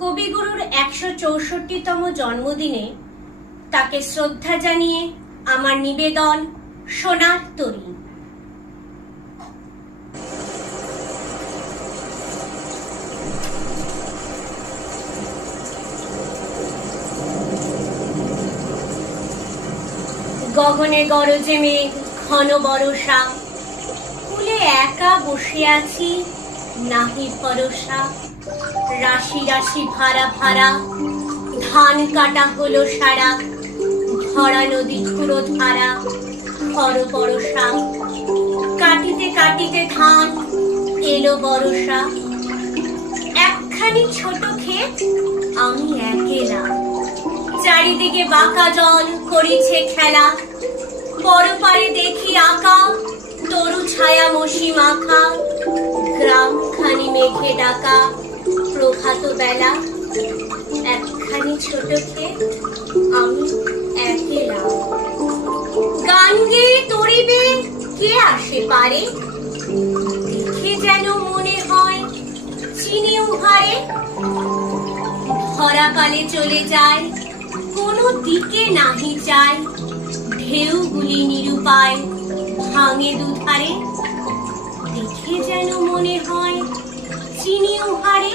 কবিগুরুর একশো চৌষট্টিতম জন্মদিনে তাকে শ্রদ্ধা জানিয়ে আমার নিবেদন সোনার তরী। গগনে গরজে মেঘ, ঘন বরষা কুলে একা বসে আছি, নাহি ভরসা। রাশি রাশি ভাড়া ভাড়া, ধান কাটা হলো সারা ভরা নদী খুঁড়ো ধারা খর বরসা। কাটিতে কাটিতে ধান এলো বরসা। একখানি ছোট ক্ষেত আমি একেলা। চারিদিকে বাঁকা জল করিছে খেলা। বড় পারে দেখি আঁকা, তরু ছায়া মশি মাখা গ্রাম খানি মেঘে ডাকা। প্রভাত বেলা। একখানি ছোট আমি একেলা গান গেয়ে তরিবে, কে আসে পারে? দেখে যেন মনে হয়, চিনি উহারে। ধরাকালে চলে যায়, কোনো দিকে নাহি চায় ঢেউগুলি নিরুপায়, ভাঙে দুধারে। দেখে যেন মনে হয়, চিনি উহারে।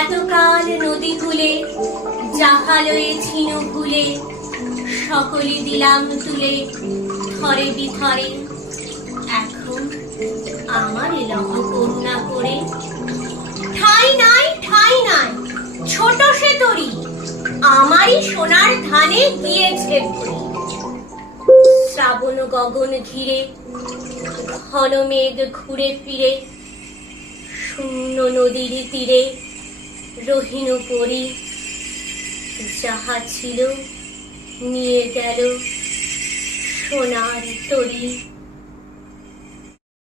এতকাল নদী কুলে জাহালয়ে ছিন ভুলে সকলে দিলাম তুলে, থরে বিথরে। এখন আমার লহ করুণা করে। ঠাই নাই ঠাই নাই, ছোট সে তরি, আমারই সোনার ধানে গিয়েছে শ্রাবণ গগন ঘিরে, ঘন মেঘ ঘুরে ফিরে, শূন্য নদীর তীরে রহিন পরি যাহা ছিল নিয়ে গেল সোনার তরী।